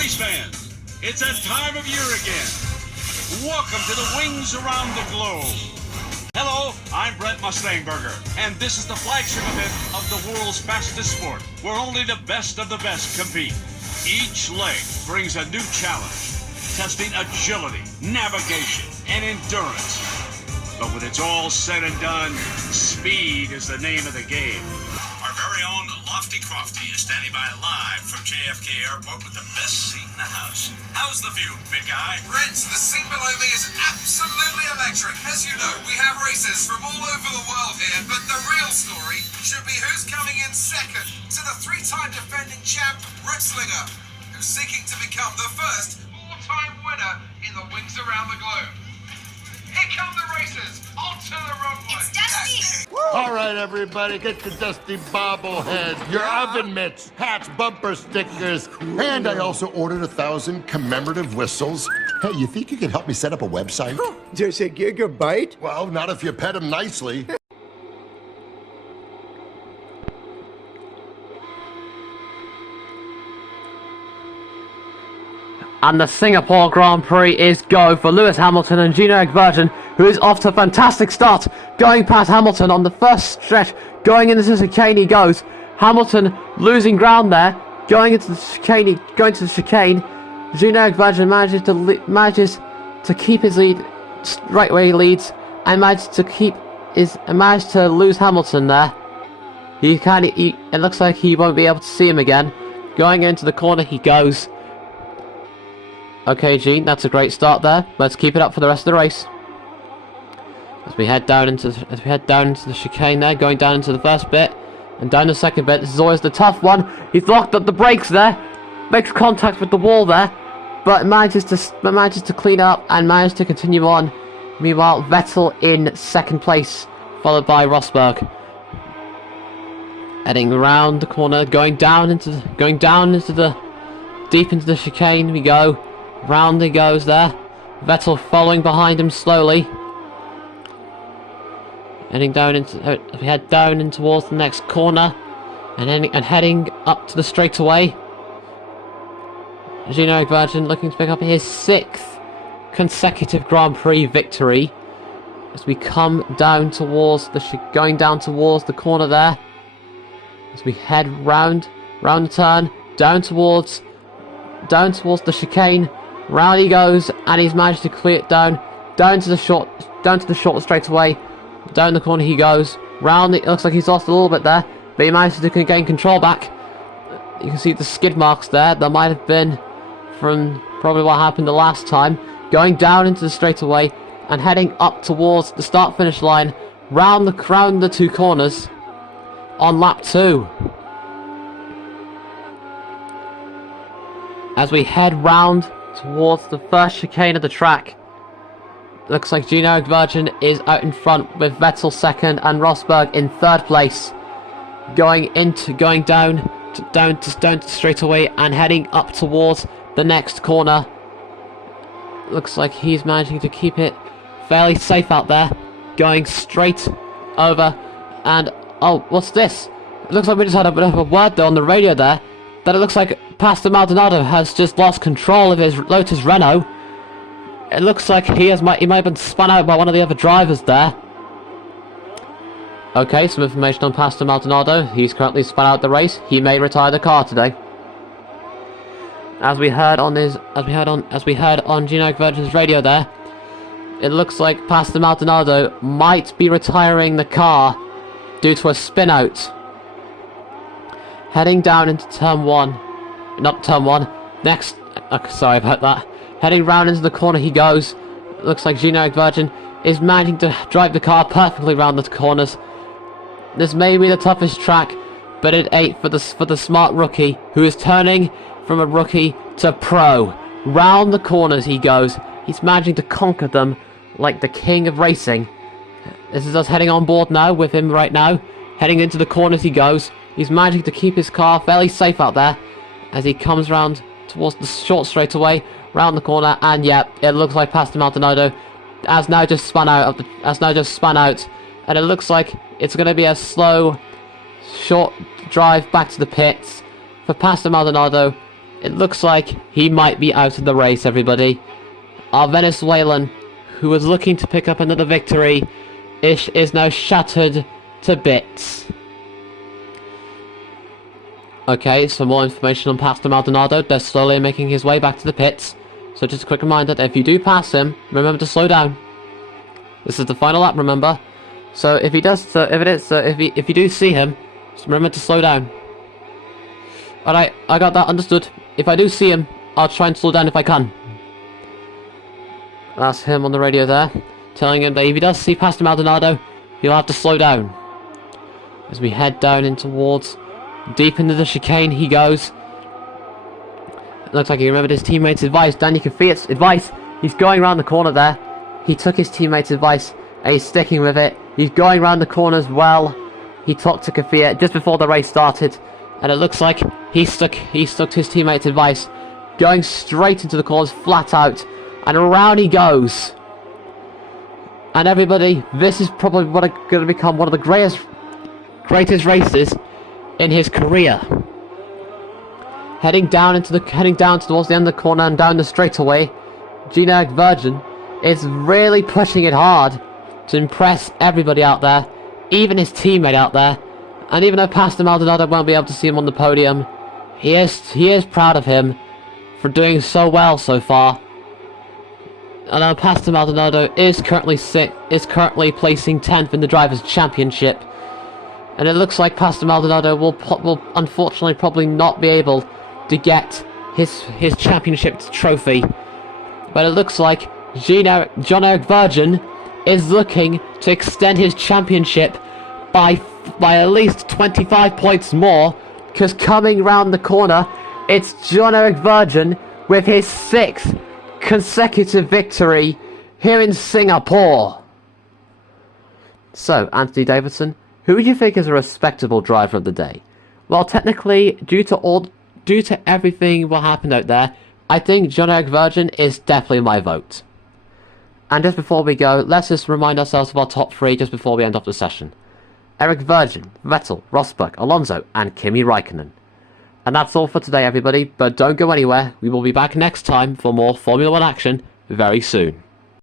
Race fans, it's that time of year again. Welcome to the Wings Around the Globe. Hello, I'm Brent Mustangberger, and this is the flagship event of the world's fastest sport, where only the best of the best compete. Each leg brings a new challenge, testing agility, navigation, and endurance. But when it's all said and done, speed is the name of the game. Our very own Lofty Crofty is standing by live from JFK Airport with the best seat in the house. How's the view, big guy? Brent, the scene below me is absolutely electric. As you know, we have races from all over the world here, but the real story should be who's coming in second to the three-time defending champ, Ritzlinger, who's seeking to become the first all-time winner in the Wings Around the Globe. Here come the racers, onto the runway. It's Dusty! All right, everybody, get your Dusty bobblehead, your oven mitts, hats, bumper stickers, and I also ordered 1,000 commemorative whistles. Hey, you think you can help me set up a website? Does a gigabyte? Well, not if you pet him nicely. And the Singapore Grand Prix is go for Lewis Hamilton and Jean-Éric Vergne, who is off to a fantastic start, going past Hamilton on the first stretch, going into the chicane he goes. Hamilton losing ground there, going into the chicane, Jean-Éric Vergne manages to keep his lead right where he leads, and managed to lose Hamilton there. It looks like he won't be able to see him again. Going into the corner he goes. Okay, Gene, that's a great start there. Let's keep it up for the rest of the race. As we head down into the chicane there, going down into the first bit and down the second bit. This is always the tough one. He's locked up the brakes there, makes contact with the wall there, but manages to clean up and manages to continue on. Meanwhile, Vettel in second place, followed by Rosberg. Heading around the corner, going down into the deep into the chicane we go. Round he goes there. Vettel following behind him slowly. We head down in towards the next corner, and heading up to the straightaway. Jean-Éric Vergne looking to pick up his 6th consecutive Grand Prix victory. As we come down towards going down towards the corner there. As we head round the turn, down towards the chicane. Round he goes, and he's managed to clear it down to the short straightaway. Down the corner he goes. Round, it looks like he's lost a little bit there, but he managed to gain control back. You can see the skid marks there. That might have been from probably what happened the last time. Going down into the straightaway and heading up towards the start-finish line. Round the two corners on lap 2. As we head round towards the first chicane of the track, looks like Jean-Éric Vergne is out in front with Vettel second and Rosberg in third place. Going down to straightaway and heading up towards the next corner. Looks like he's managing to keep it fairly safe out there. Going straight over, and oh, what's this? It looks like we just had a bit of a word there on the radio there, that it looks like Pastor Maldonado has just lost control of his Lotus Renault. It looks like he might have been spun out by one of the other drivers there. Okay, some information on Pastor Maldonado. He's currently spun out the race. He may retire the car today. As we heard on Jean-Éric Vergne's radio there, it looks like Pastor Maldonado might be retiring the car due to a spin out. Heading down into turn 1. Not turn 1. Next. Sorry about that. Heading round into the corner he goes. Looks like Jean-Éric Vergne is managing to drive the car perfectly round the corners. This may be the toughest track, but it ain't for the smart rookie who is turning from a rookie to pro. Round the corners he goes. He's managing to conquer them like the king of racing. This is us heading on board now with him right now. Heading into the corners he goes. He's managing to keep his car fairly safe out there as he comes round towards the short straightaway, round the corner, and yeah, it looks like Pastor Maldonado has now just spun out and it looks like it's going to be a slow, short drive back to the pits for Pastor Maldonado it looks like he might be out of the race, everybody. Our Venezuelan, who was looking to pick up another victory, is now shattered to bits. Okay, some more information on Pastor Maldonado. They're slowly making his way back to the pits. So just a quick reminder that if you do pass him, remember to slow down. This is the final lap, remember. So if he does, if you do see him, just remember to slow down. Alright, I got that understood. If I do see him, I'll try and slow down if I can. That's him on the radio there, telling him that if he does see Pastor Maldonado, he'll have to slow down. As we head down in towards, deep into the chicane he goes. It looks like he remembered his teammate's advice, Daniel Kvyat's advice. He's going around the corner there. He took his teammate's advice and he's sticking with it. He's going around the corners well. He talked to Kvyat just before the race started, and it looks like he stuck to his teammate's advice, going straight into the corners flat out, and around he goes. And everybody, this is probably going to become one of the greatest races in his career. Heading down towards the end of the corner and down the straightaway, Jean-Éric Vergne is really pushing it hard to impress everybody out there, even his teammate out there. And even though Pastor Maldonado won't be able to see him on the podium, he is proud of him for doing so well so far. And Pastor Maldonado is currently placing 10th in the Drivers' Championship. And it looks like Pastor Maldonado will unfortunately probably not be able to get his championship trophy. But it looks like Jean-Éric Vergne is looking to extend his championship by at least 25 points more, because coming round the corner, it's Jean-Éric Vergne with his 6th consecutive victory here in Singapore. So, Anthony Davidson, who would you think is a respectable driver of the day? Well, technically, due to everything what happened out there, I think Jean-Éric Vergne is definitely my vote. And just before we go, let's just remind ourselves of our top 3 just before we end off the session. Eric Vergne, Vettel, Rosberg, Alonso, and Kimi Räikkönen. And that's all for today, everybody, but don't go anywhere. We will be back next time for more Formula 1 action very soon.